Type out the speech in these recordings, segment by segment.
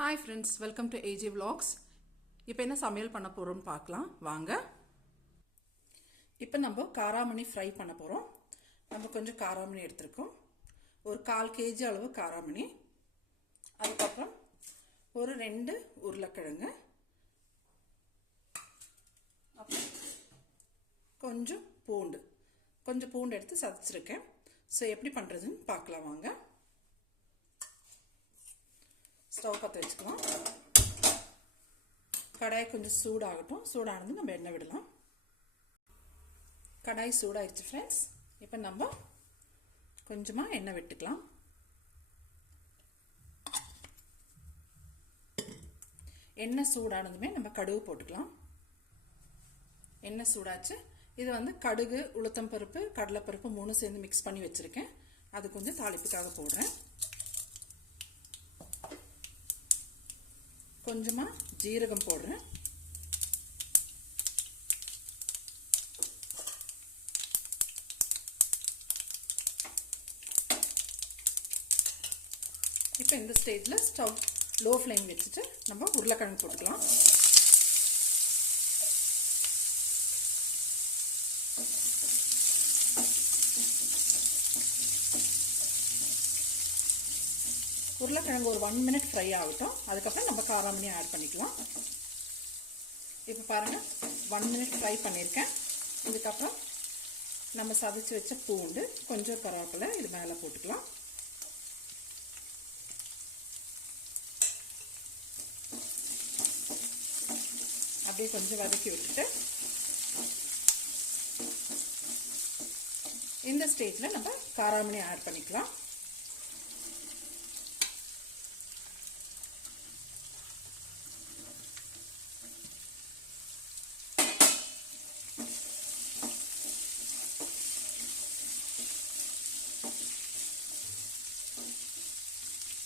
Hi friends, welcome to AJ Vlogs. இப்போ என்ன சமையல் பண்ண போறோம்னு பார்க்கலாம் வாங்க. இப்போ நம்ம காராமணி ஃப்ரை பண்ண போறோம். நம்ம கொஞ்சம் காராமணி எடுத்துருக்கோம். ஒரு 1/4 kg அளவு காராமணி. அதுக்கப்புறம் ஒரு 2 உருளைக்கிழங்கு. அப்புறம் கொஞ்சம் பூண்டு எடுத்து சதைச்சிருக்கேன். ஸோ எப்படி பண்ணுறதுன்னு பார்க்கலாம் வாங்க. ஸ்டவ் பற்ற வச்சுக்கலாம். கடாய் கொஞ்சம் சூடாகட்டும். சூடானது நம்ம எண்ணெய் விடலாம். கடாய் சூடாயிடுச்சு ஃப்ரெண்ட்ஸ். இப்போ நம்ம கொஞ்சமாக எண்ணெய் விட்டுக்கலாம். எண்ணெய் சூடானதுமே நம்ம கடுகு போட்டுக்கலாம். எண்ணெய் சூடாச்சு. இது வந்து கடுகு, உளுத்தம்பருப்பு, கடலைப்பருப்பு 3 சேர்ந்து மிக்ஸ் பண்ணி வச்சுருக்கேன். அது கொஞ்சம் தாளிப்புக்காக போடுறேன். கொஞ்சமாக ஜீரகம் போடுறேன். இப்போ இந்த ஸ்டேஜில் ஸ்டவ் லோ ஃப்ளேம் வச்சுட்டு நம்ம உருளைக்கிழங்கு போட்டுக்கலாம். உருளைக்கிழங்கு ஒரு 1 minute ஃப்ரை ஆகட்டும். அதுக்கப்புறம் நம்ம காராமணி ஆட் பண்ணிக்கலாம். இப்போ பாருங்கள் 1 minute ஃப்ரை பண்ணியிருக்கேன். இதுக்கப்புறம் நம்ம சதைச்சி வச்ச பூண்டு, கொஞ்சம் கருவேப்பிலை இது மேலே போட்டுக்கலாம். அப்படியே கொஞ்சம் வதக்கி விட்டுட்டு இந்த ஸ்டேஜில் நம்ம காராமணி ஆட் பண்ணிக்கலாம்.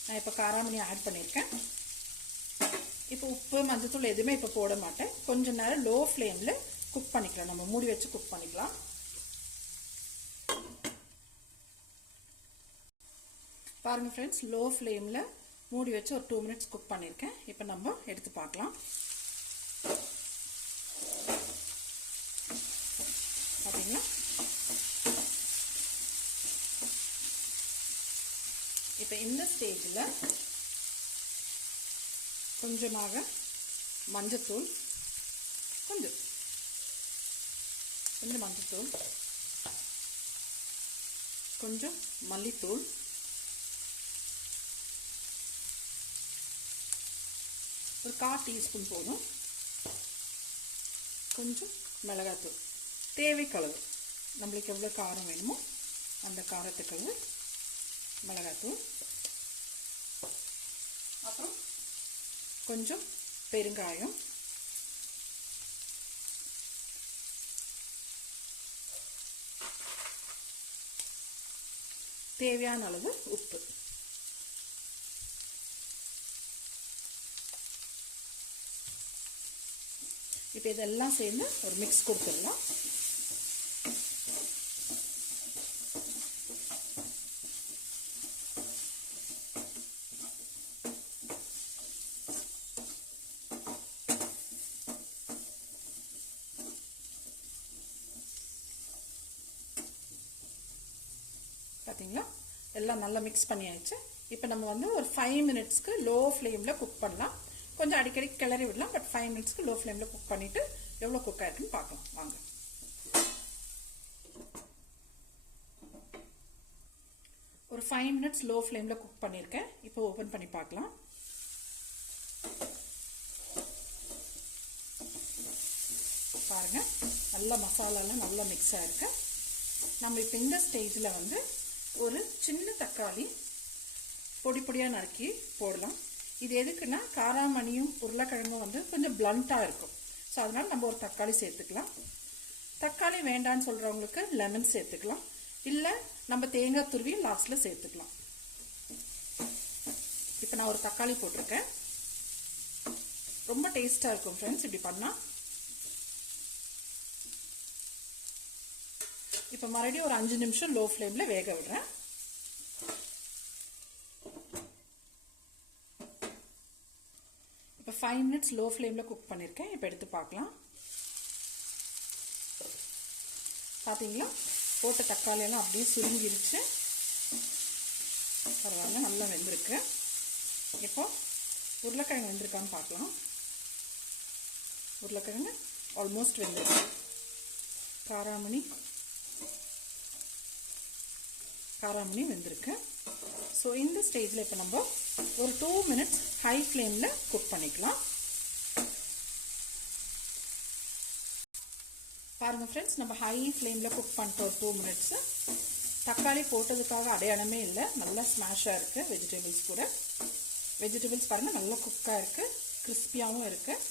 நான் இப்போ காராமணி ஆட் பண்ணியிருக்கேன். இப்போ உப்பு, மஞ்சத்தூள் எதுவுமே இப்போ போட மாட்டேன். கொஞ்ச நேரம் லோ ஃப்ளேமில் குக் பண்ணிக்கலாம். நம்ம மூடி வச்சு குக் பண்ணிக்கலாம். பாருங்கள் ஃப்ரெண்ட்ஸ், லோ ஃப்ளேமில் மூடி வச்சு ஒரு 2 minutes குக் பண்ணியிருக்கேன். இப்போ நம்ம எடுத்து பார்க்கலாம். பார்த்தீங்களா? இப்போ இந்த ஸ்டேஜில் கொஞ்சமாக மஞ்சத்தூள், கொஞ்சம் மஞ்சத்தூள், கொஞ்சம் மல்லித்தூள், ஒரு 1/4 teaspoon போதும், கொஞ்சம் மிளகாத்தூள், தேவைக்களவு நம்மளுக்கு எவ்வளோ காரம் வேணுமோ அந்த காரத்துக்களவு மிளகாத்தூள், அப்புறம் கொஞ்சம் பெருங்காயம், தேவையான அளவு உப்பு. இப்போ இதெல்லாம் சேர்ந்து ஒரு மிக்ஸ் கொடுத்துடலாம். பார்த்தீங்களா? எல்லாம் நல்லா மிக்ஸ் பண்ணியாச்சு. இப்போ நம்ம வந்து ஒரு 5 minutesக்கு லோ ஃப்ளேமில் குக் பண்ணலாம். கொஞ்சம் அடிக்கடி கிளறி விடலாம். பட் 5 minutesக்கு லோ ஃப்ளேமில் குக் பண்ணிவிட்டு எவ்வளோ குக் ஆயிருக்குன்னு பார்க்கலாம் வாங்க. ஒரு 5 minutes லோ ஃப்ளேமில் குக் பண்ணியிருக்கேன். இப்போ ஓப்பன் பண்ணி பார்க்கலாம். பாருங்கள், நல்லா மசாலாலாம் நல்லா மிக்ஸ் ஆகிருக்கு. நம்ம இப்போ இந்த ஸ்டேஜில் வந்து ஒரு சின்ன தக்காளி பொடி பொடியாக நறுக்கி போடலாம். இது எதுக்குன்னா காராமணியும் உருளைக்கிழங்கும் வந்து கொஞ்சம் பிளண்ட்டாக இருக்கும். ஸோ அதனால் நம்ம ஒரு தக்காளி சேர்த்துக்கலாம். தக்காளி வேண்டான்னு சொல்கிறவங்களுக்கு லெமன் சேர்த்துக்கலாம். இல்லை நம்ம தேங்காய் துருவி லாஸ்ட்டில் சேர்த்துக்கலாம். இப்போ நான் ஒரு தக்காளி போட்டிருக்கேன். ரொம்ப டேஸ்ட்டாக இருக்கும் ஃப்ரெண்ட்ஸ் இப்படி பண்ணால். இப்போ மறுபடியும் ஒரு 5 நிமிஷம் லோ ஃப்ளேமில் வேக விடுறேன். இப்போ 5 மினிட்ஸ் லோ ஃப்ளேமில் குக் பண்ணியிருக்கேன். இப்போ எடுத்து பார்க்கலாம். பார்த்தீங்களா, போட்ட தக்காளியெல்லாம் அப்படியே சுருங்கிருச்சு. பரவாயில்ல, நல்லா வெந்திருக்கு. இப்போ உருளைக்கிழங்கு வெந்திருக்கான்னு பார்க்கலாம். உருளைக்கிழங்கு ஆல்மோஸ்ட் வெந்திருக்கு. காராமணி வெந்திருக்கு. ஸோ இந்த ஸ்டேஜில் இப்போ நம்ம ஒரு 2 மினிட்ஸ் ஹை ஃப்ளேமில் குக் பண்ணிக்கலாம். பாருங்கள் ஃப்ரெண்ட்ஸ், நம்ம ஹை ஃப்ளேமில் குக் பண்ணிட்டோம் ஒரு 2 மினிட்ஸு. தக்காளி போட்டதுக்காக அடையாளமே இல்லை, நல்லா ஸ்மாஷாக இருக்குது. வெஜிடபிள்ஸ் கூட வெஜிடபிள்ஸ் பாருங்கள் நல்லா குக்காக இருக்குது, கிறிஸ்பியாகவும் இருக்குது,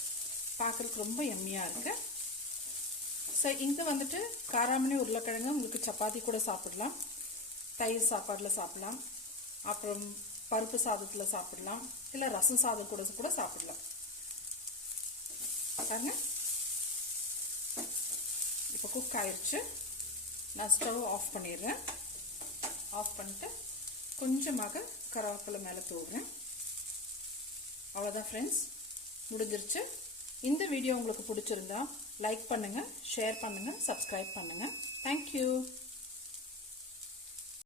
பார்க்குறதுக்கு ரொம்ப எம்மியாக இருக்குது. ஸோ இது வந்துட்டு காராமணி உருளைக்கிழங்கு உங்களுக்கு சப்பாத்தி கூட சாப்பிடலாம், தயிர் சாப்பாடில் சாப்பிடலாம், அப்புறம் பருப்பு சாதத்தில் சாப்பிடலாம், இல்லை ரசம் சாதம் கூட சாப்பிடலாம். பாருங்க, இப்போ குக் ஆயிடுச்சு. நான் ஸ்டவ் ஆஃப் பண்ணிடுறேன். ஆஃப் பண்ணிட்டு கொஞ்சமாக கருவேப்பிலை மேலே தூவுறேன். அவ்வளோதான் ஃப்ரெண்ட்ஸ், முடிஞ்சிருச்சு. இந்த வீடியோ உங்களுக்கு பிடிச்சிருந்தா லைக் பண்ணுங்கள், ஷேர் பண்ணுங்கள், சப்ஸ்கிரைப் பண்ணுங்கள். தேங்க்யூ.